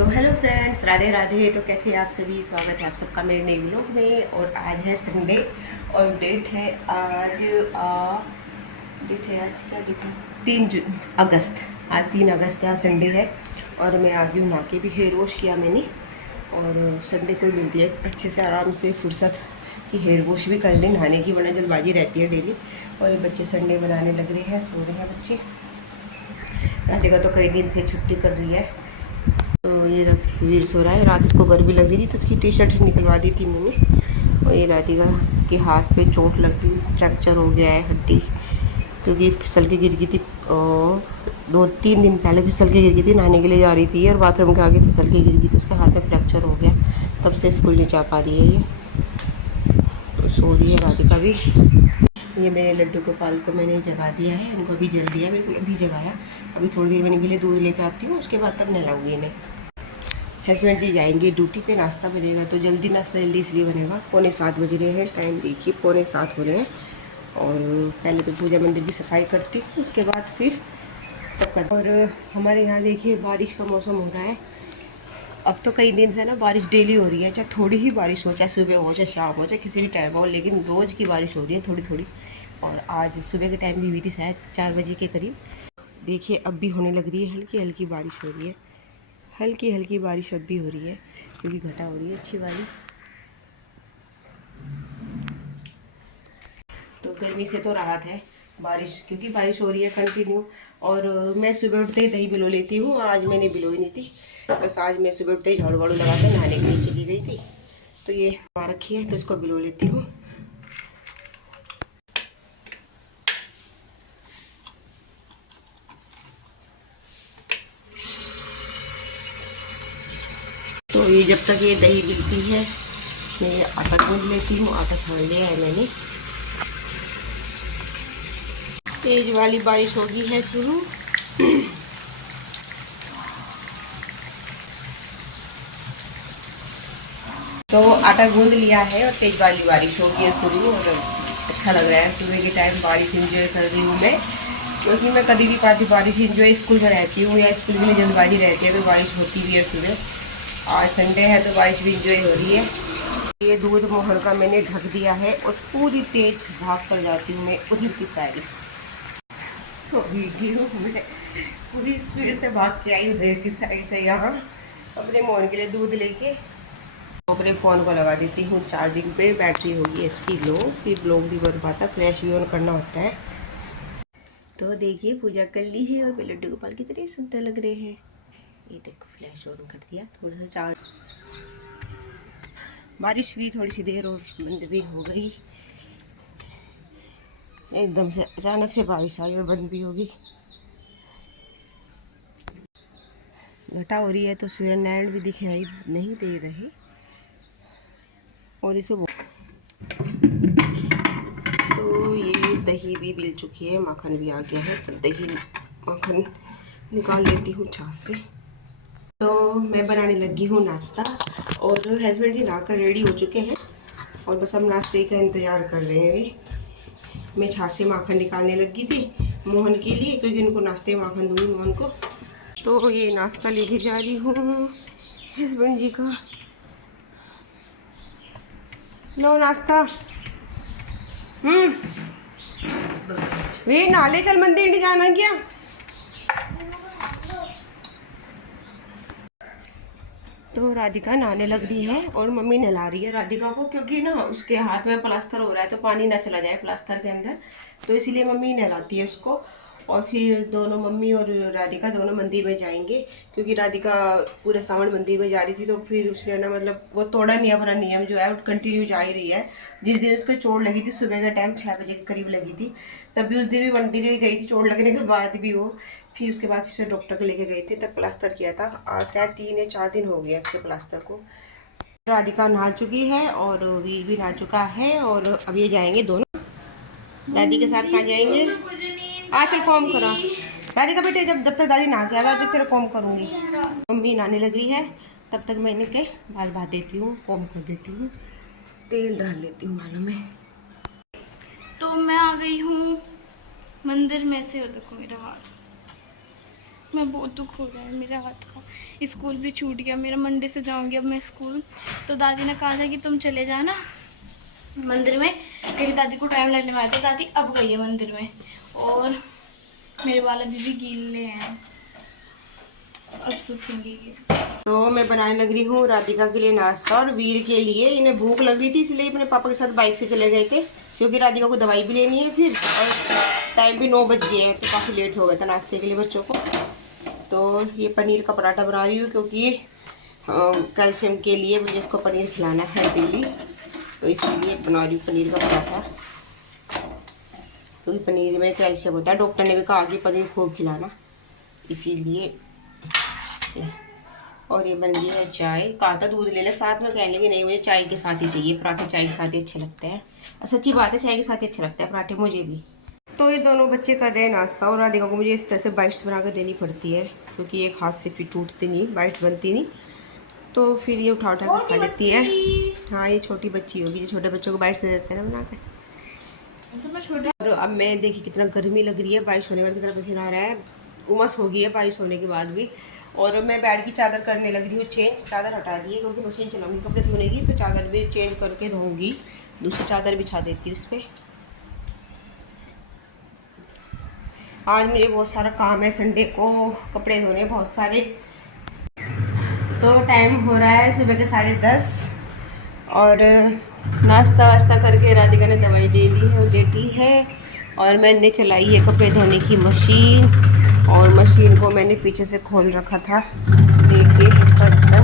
तो hello friends, Radhe Radhe. तो कैसे हैं आप सभी? स्वागत है आप सबका मेरे नए व्लॉग में। और आज है संडे और डेट है आज डेट है आज क्या डेट है 3 अगस्त। आज 3 अगस्त है, आज संडे है। और मैं आ गई हूँ नहा के, भी हेयर वॉश किया मैंने। और संडे को मिलती है अच्छे से आराम से फुर्सत कि हेयर वॉश भी कर लें, नहाने की वरना जल्दबाजी रहती है डेली। और ये बच्चे संडे बनाने लग रहे हैं, सो रहे हैं बच्चे। राधिका तो कई दिन से छुट्टी कर रही है। तो ये वीर सो रहा है। रात इसको गर्मी लग रही थी तो उसकी टी शर्ट निकलवा दी थी मैंने। और ये राधिका के हाथ पे चोट लग गई, फ्रैक्चर हो गया है हड्डी, क्योंकि फिसल के गिर गई थी। 2-3 दिन पहले फिसल के गिर गई थी, नहाने के लिए जा रही थी और बाथरूम के आगे फिसल के गिर गई, तो उसके हाथ में फ्रैक्चर हो गया। तब से स्कूल नहीं जा पा रही है ये। तो सो रही है राधिका भी। ये मेरे लड्डू गोपाल को मैंने जगा दिया है, इनको अभी जल दिया, बिल्कुल अभी जगाया। अभी थोड़ी देर में इनके लिए दूध लेकर आती हूँ, उसके बाद तब नहलाऊंगी इन्हें। हस्बैंड जी जाएंगे ड्यूटी पे, नाश्ता बनेगा तो जल्दी नाश्ता जल्दी इसलिए बनेगा। 6:45 बज रहे हैं, टाइम देखिए 6:45 हो रहे हैं। और पहले तो पूजा मंदिर की सफाई करती हूँ, उसके बाद फिर तब कर। और हमारे यहाँ देखिए बारिश का मौसम हो रहा है। अब तो कई दिन से ना बारिश डेली हो रही है, चाहे थोड़ी ही बारिश हो, चाहे सुबह हो चाहे शाम हो चाहे किसी भी टाइम हो, लेकिन रोज़ की बारिश हो रही है थोड़ी थोड़ी। और आज सुबह के टाइम भी हुई थी, शायद 4 बजे के करीब। देखिए अब भी होने लग रही है, हल्की हल्की बारिश हो रही है। हल्की हल्की बारिश अब भी हो रही है, क्योंकि घटा हो रही है अच्छी वाली। तो गर्मी से तो राहत है बारिश, क्योंकि बारिश हो रही है कंटिन्यू। और मैं सुबह उठते ही दही भिगो लेती हूँ। आज मैंने भिगोई नहीं थी, बस आज मैं सुबह उठते ही झाड़ू वाड़ू लगा कर नहाने के लिए चली गई थी। तो ये आ रखी है तो इसको भिगो लेती हूँ। तो ये जब तक ये दही भिगती है मैं ये आटा गूंद लेती हूँ। आटा छान लिया है मैंने। तेज वाली बारिश होगी है शुरू। तो आटा गूंद लिया है और तेज वाली बारिश होगी है शुरू। और अच्छा लग रहा है सुबह के टाइम बारिश एंजॉय कर रही हूँ मैं, क्योंकि मैं कभी भी पाती बारिश एंजॉय स्कूल में रहती हूँ या स्कूल में जल्दबाजी रहती है तो बारिश होती भी है सुबह। आज संडे है तो बारिश भी एंजॉय हो रही है। ये दूध मोहन का मैंने ढक दिया है और पूरी तेज भाग कर जाती हूँ मैं उधर की साइड। तो वीडियो में पूरी स्पीड से भाग के आई उधर की साइड से यहाँ अपने मोहन के लिए दूध लेके। अपने फ़ोन को लगा देती हूँ चार्जिंग पे, बैटरी होगी इसकी लो, फिर ब्लॉग भी बन पाता, फ्लैश भी ऑन करना होता है। तो देखिए पूजा कर ली है और लड्डू गोपाल कितने सुंदर लग रहे हैं। ये देखो फ्लैश ऑन कर दिया, थोड़ा सा चार्ज। बारिश हुई थोड़ी सी देर और बंद भी हो गई। एकदम से अचानक से बारिश आई और बंद भी होगी। घटा हो रही है तो सूर्य नारायण भी दिखाई नहीं दे रहे। और इसमें तो ये दही भी मिल चुकी है, माखन भी आ गया है। तो दही माखन निकाल लेती हूँ छाछ से। तो मैं बनाने लगी हूँ नाश्ता और हस्बैंड जी नहाकर रेडी हो चुके हैं और बस हम नाश्ते का इंतज़ार कर रहे हैं। अभी मैं छाछ से माखन निकालने लगी थी मोहन के लिए, क्योंकि उनको नाश्ते में माखन दूँगी मोहन को। तो ये नाश्ता लेके जा रही हूँ हस्बैंड जी का। लो नाश्ता। वे नाले चल, मंदिर नहीं जाना क्या? तो राधिका नहाने लग रही है और मम्मी नहला रही है राधिका को, क्योंकि ना उसके हाथ में प्लास्टर हो रहा है तो पानी ना चला जाए प्लास्टर के अंदर, तो इसीलिए मम्मी नहलाती है उसको। और फिर दोनों मम्मी और राधिका दोनों मंदिर में जाएंगे, क्योंकि राधिका पूरे सावन मंदिर में जा रही थी तो फिर उसने ना मतलब वो तोड़ा नहीं, अपना नियम जो है वो कंटिन्यू जा ही रही है। जिस दिन उसको चोट लगी थी सुबह के टाइम 6 बजे के करीब लगी थी, तब भी उस दिन भी मंदिर में गई थी चोट लगने के बाद भी वो। फिर उसके बाद फिर से डॉक्टर को लेके गए थे, तब प्लास्टर किया था। आज शायद 3 या 4 दिन हो गया उसके प्लास्टर को। राधिका नहा चुकी है और वीर भी नहा चुका है और अब ये जाएंगे दोनों दादी के साथ। कहाँ जाएंगे? आ चल कॉम करा राधिका बेटे, जब तक दादी नहा के आवे जब तेरा कॉम करूँगी। मम्मी नहाने लग रही है, तब तक मैंने के बाल बांध देती हूँ, कॉम कर देती हूँ, तेल डाल लेती हूँ बालों में। तो मैं आ गई हूँ मंदिर में से, और देखो मेरा हाथ। मैं बहुत दुख हो रहा है मेरे हाथ का। स्कूल भी छूट गया मेरा, मंडे से जाऊंगी अब मैं स्कूल। तो दादी ने कहा था कि तुम चले जाना मंदिर में, मेरी दादी को टाइम लगने वाला था। दादी अब गई है मंदिर में, और मेरे वाला दीदी गीले हैं, अब सूखेंगे ये। तो मैं बनाने लग रही हूँ राधिका के लिए नाश्ता और वीर के लिए। इन्हें भूख लग रही थी इसलिए अपने पापा के साथ बाइक से चले गए थे, क्योंकि राधिका को दवाई भी लेनी है फिर, और टाइम भी 9 बज गए हैं, तो काफ़ी लेट हो गया था नाश्ते के लिए बच्चों को। तो ये पनीर का पराठा बना रही हूँ, क्योंकि कैल्शियम के लिए मुझे इसको पनीर खिलाना है डेली, तो इसलिए बना रही हूँ पनीर का पराठा, क्योंकि पनीर में कैल्शियम होता है। डॉक्टर ने भी कहा कि पनीर खूब खिलाना, इसीलिए। और ये बन गई है चाय। कहा था दूध ले ले साथ में, कहने लगे नहीं मुझे चाय के साथ ही चाहिए, पराठे चाय के साथ ही अच्छे लगते हैं। और सच्ची बात है, चाय के साथ ही अच्छे लगते हैं पराठे मुझे भी। तो ये दोनों बच्चे कर रहे हैं नाश्ता, और राधिका को मुझे इस तरह से बाइट्स बना कर देनी पड़ती है, क्योंकि एक हाथ से फिर टूटती नहीं, बाइट्स बनती नहीं, तो फिर ये उठा उठा के खा लेती है। हाँ, ये छोटी बच्ची होगी जो छोटे बच्चों को बाइट्स दे देते हैं ना बना कर। और अब मैं देखिए कितना गर्मी लग रही है, बारिश होने के बाद कितना पसीना आ रहा है, उमस हो गई है बारिश होने के बाद भी। और मैं बेड की चादर करने लग रही हूँ चेंज, चादर हटा दी है क्योंकि मशीन चलाऊंगी कपड़े धोने की, तो चादर भी चेंज करके धोऊंगी, दूसरी चादर बिछा देती हूँ उस पर। आज मुझे बहुत सारा काम है, संडे को कपड़े धोने बहुत सारे। तो टाइम हो रहा है सुबह के 10:30, और नाश्ता वास्ता करके राधिका ने दवाई ले ली है और लेटी है, और मैंने चलाई है कपड़े धोने की मशीन, और मशीन को मैंने पीछे से खोल रखा था, देखिए इसका ढक्कन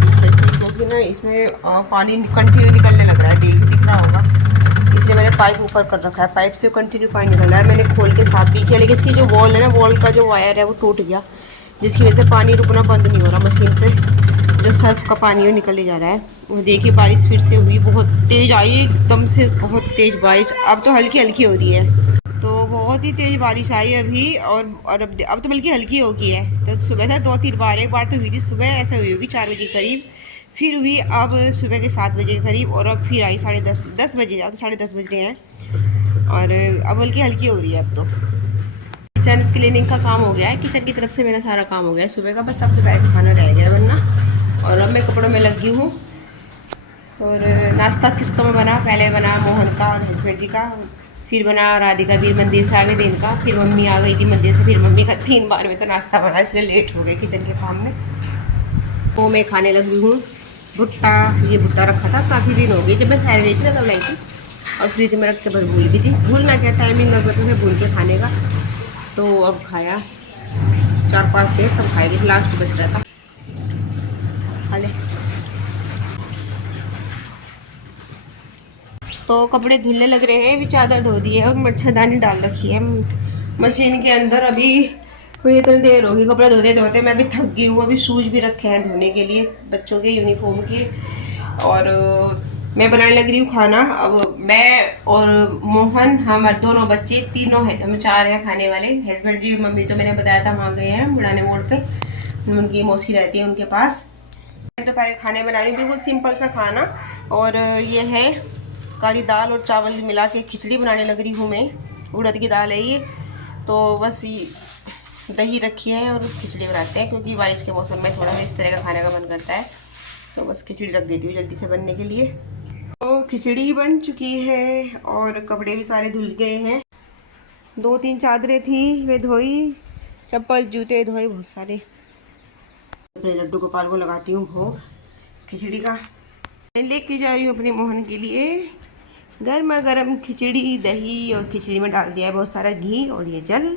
पीछे से, क्योंकि ना इसमें पानी कंटिन्यू निकलने लग रहा है, दिख रहा होगा, इसलिए मैंने पाइप ऊपर कर रखा है, पाइप से कंटिन्यू पानी निकल रहा है। मैंने खोल के साफ भी किया, लेकिन इसकी जो वॉल है ना, वॉल का जो वायर है वो टूट गया, जिसकी वजह से पानी रुकना बंद नहीं हो रहा, मशीन से जो सर्फ का पानी है निकल जा रहा है। वो देखिए बारिश फिर से हुई, बहुत तेज़ आई एकदम से, बहुत तेज़ बारिश। अब तो हल्की हल्की हो रही है, तो बहुत ही तेज़ बारिश आई अभी, और अब तो बल्कि हल्की हो गई है। तो सुबह से 2-3 बार, एक बार तो हुई थी सुबह, ऐसा हुई होगी 4 बजे करीब, फिर हुई अब सुबह के 7 बजे के करीब, और अब फिर आई 10:30 बजे, अब तो 10:30 बज रहे हैं, और अब बल्कि हल्की हो रही है अब तो। किचन क्लीनिंग का काम हो गया है, किचन की तरफ से मेरा सारा काम हो गया है सुबह का, बस अब दोपहर का खाना रह गया बनना, और अब मैं कपड़ों में लगी हूँ। और नाश्ता किस्तों में बना, पहले बना मोहन का और हस्बैंड जी का, फिर बना राधिका वीर मंदिर से आ गए दिन का, फिर मम्मी आ गई थी मंदिर से, फिर मम्मी का 3 बार में तो नाश्ता बना, इसलिए लेट हो गए किचन के काम में। तो मैं खाने लगी हूँ भुट्टा। ये भुट्टा रखा था काफ़ी दिन हो गई, जब मैं सैर गई थी ना तब लाई थी, और फ्रिज में रख के बस भूल गई थी, भूलना क्या, टाइमिंग लग रहा था भूल के खाने का। तो अब खाया, 4-5 थे सब खाएगी, लास्ट बच रहा था, खा ले। तो कपड़े धुलने लग रहे हैं, अभी चादर धो दी है और मच्छरदानी डाल रखी है मशीन के अंदर। अभी कोई इतनी देर होगी कपड़े धोते धोते, मैं भी थक गई हूँ। अभी शूज़ भी रखे हैं धोने के लिए बच्चों के यूनिफॉर्म के, और मैं बनाने लग रही हूँ खाना। अब मैं और मोहन, हम दोनों बच्चे तीनों हैं, हम 4 हैं खाने वाले। हस्बैंड जी मम्मी तो मैंने बताया था वहाँ गए हैं बुढ़ाने मोड़ पे, उनकी मौसी रहती है उनके पास। तो पहले खाने बना रही हूँ, बिल्कुल सिंपल सा खाना, और ये है काली दाल और चावल मिला के खिचड़ी बनाने लग रही हूँ मैं। उड़द की दाल है ये, तो बस ये दही रखी है और खिचड़ी बनाते हैं, क्योंकि बारिश के मौसम में थोड़ा सा इस तरह का खाने का मन करता है, तो बस खिचड़ी रख देती हूँ जल्दी से बनने के लिए। तो खिचड़ी बन चुकी है और कपड़े भी सारे धुल गए हैं। 2-3 चादरें थी वे धोई, चप्पल जूते धोए बहुत सारे। अपने लड्डू गोपाल को लगाती हूँ भोग खिचड़ी का। मैं लेके जा रही हूँ अपने मोहन के लिए गर्मा गर्म खिचड़ी, दही और खिचड़ी में डाल दिया है बहुत सारा घी और ये जल।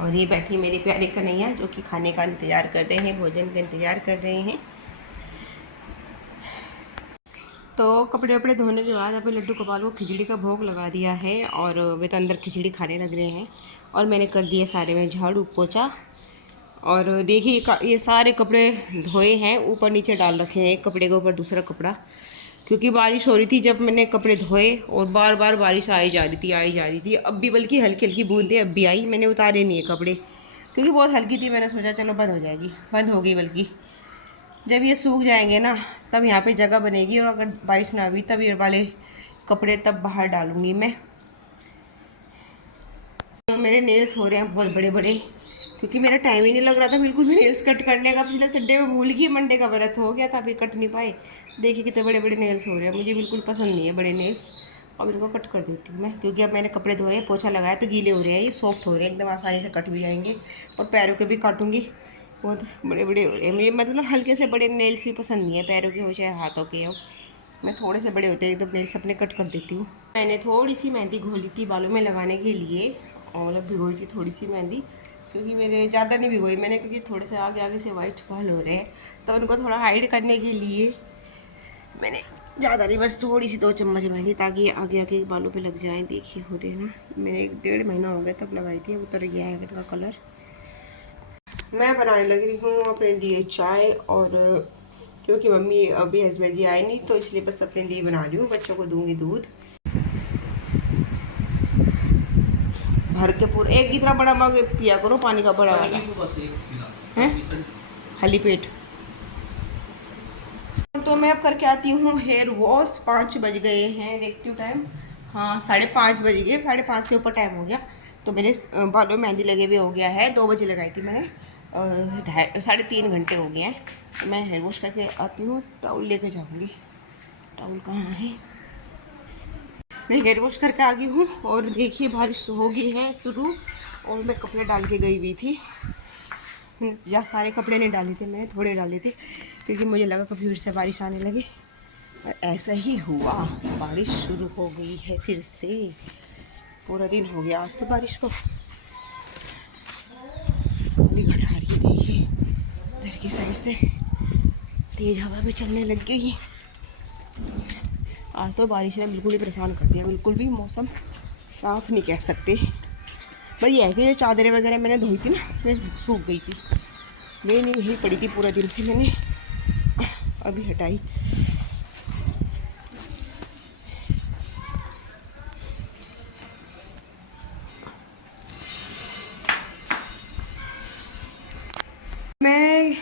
और ये बैठी मेरी प्यारी कन्हैया जो कि खाने का इंतज़ार कर रहे हैं, भोजन का इंतज़ार कर रहे हैं। तो कपड़े वपड़े धोने के बाद अपने लड्डू गोपाल को खिचड़ी का भोग लगा दिया है, और वे तो अंदर खिचड़ी खाने लग रहे हैं, और मैंने कर दिया सारे में झाड़ू पोछा। और देखिए ये सारे कपड़े धोए हैं, ऊपर नीचे डाल रखे हैं, एक कपड़े के ऊपर दूसरा कपड़ा, क्योंकि बारिश हो रही थी जब मैंने कपड़े धोए, और बार बार बारिश आई जा रही थी। अब भी बल्कि हल्की हल्की बूंदें अब भी आई, मैंने उतारे नहीं है कपड़े क्योंकि बहुत हल्की थी, मैंने सोचा चलो बंद हो जाएगी, बंद हो गई। बल्कि जब ये सूख जाएंगे ना तब यहाँ पे जगह बनेगी, और अगर बारिश ना हुई तब ये वाले कपड़े तब बाहर डालूंगी मैं। तो मेरे नेल्स हो रहे हैं बहुत बड़े बड़े, क्योंकि मेरा टाइम ही नहीं लग रहा था बिल्कुल भी नेल्स कट करने का। पिछले संडे में भूल गई, मंडे का व्रत हो गया था, अभी कट नहीं पाए। देखिए कितने बड़े बड़े नेल्स हो रहे हैं, मुझे बिल्कुल पसंद नहीं है बड़े नेल्स। अब इनको कट कर देती हूँ मैं, क्योंकि अब मैंने कपड़े धोए, पोछा लगाया तो गीले हो रहे हैं, ये सॉफ्ट हो रहे हैं एकदम, आसानी से कट भी जाएंगे। और पैरों के भी काटूंगी, बहुत बड़े बड़े हो रहे हैं मुझे, मतलब हल्के से बड़े नेल्स भी पसंद नहीं है, पैरों के हो चाहे हाथों के हो। मैं थोड़े से बड़े होते हैं एकदम नेल्स अपने कट कर देती हूँ। मैंने थोड़ी सी मेहंदी घोली थी बालों में लगाने के लिए, और भिगोई थी थोड़ी सी मेहंदी, क्योंकि मेरे ज़्यादा नहीं भिगोई मैंने, क्योंकि थोड़े से आगे आगे से वाइट बाल हो रहे हैं, तो उनको थोड़ा हाइड करने के लिए मैंने ज़्यादा नहीं, बस थोड़ी सी 2 चम्मच मेहंदी, ताकि आगे आगे बालों पे लग जाए। देखिए हो रहे हैं ना, मैंने 1.5 महीना हो गया तब लगाई थी, उतर गया है इनका कलर। मैं बनाने लग रही हूँ अपने लिए चाय, और क्योंकि मम्मी अभी हस्बैंड जी आए नहीं, तो इसलिए बस अपने लिए बना रही हूँ, बच्चों को दूंगी दूध भर के पूरा। एक इतना बड़ा मग पिया करो पानी का बड़ा वाला है, खाली पेट। तो मैं अब करके आती हूँ हेयर वॉश। 5 बज गए हैं, देखती हूँ टाइम, हाँ 5:30 बज गए, 5:30 से ऊपर टाइम हो गया। तो मेरे बालों में मेहंदी लगे हुए हो गया है, 2 बजे लगाई थी मैंने, 3.5 घंटे हो गए हैं। मैं हेयर वॉश करके आती हूँ, टाउल लेके जाऊँगी। टाउल कहाँ है? मैं हेयर वॉश करके आ गई हूँ, और देखिए बारिश हो गई है शुरू, और मैं कपड़े डाल के गई हुई थी। या सारे कपड़े नहीं डाले थे मैंने, थोड़े डाले थे, क्योंकि मुझे लगा कभी फिर से बारिश आने लगे, और ऐसा ही हुआ, बारिश शुरू हो गई है फिर से। पूरा दिन हो गया आज तो बारिश को। अभी घटा रही है, देखिए इधर की साइड से तेज हवा भी चलने लग गई। आज तो बारिश ने बिल्कुल ही परेशान कर दिया, बिल्कुल भी मौसम साफ नहीं कह सकते। पर यह है कि जो चादरें वगैरह मैंने धोई थी ना, वे सूख गई थी, वे नहीं यही पड़ी थी पूरा दिन से, मैंने अभी हटाई। मैं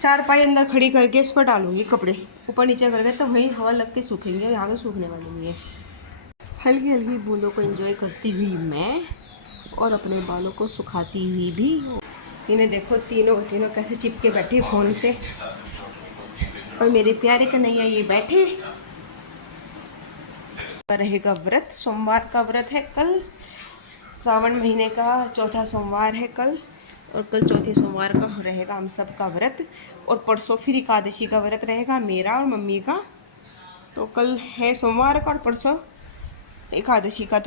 4 पाई अंदर खड़ी करके इस पर डालूंगी कपड़े, ऊपर नीचे करके, तो वहीं हवा लग के सूखेंगे, यहाँ तो सूखने वाले नहीं है। हल्की हल्की बूंदों को एंजॉय करती हुई मैं, और अपने बालों को सुखाती हुई भी। इन्हें देखो तीनों कैसे चिपके बैठे फ़ोन से, और मेरे प्यारे कन्हैया ये बैठे। रहेगा व्रत, सोमवार का व्रत है कल, सावन महीने का चौथा सोमवार है कल, और कल चौथे सोमवार का रहेगा हम सब का व्रत, और परसों फिर एकादशी का व्रत रहेगा मेरा और मम्मी का। तो कल है सोमवार का और परसों एकादशी का। तो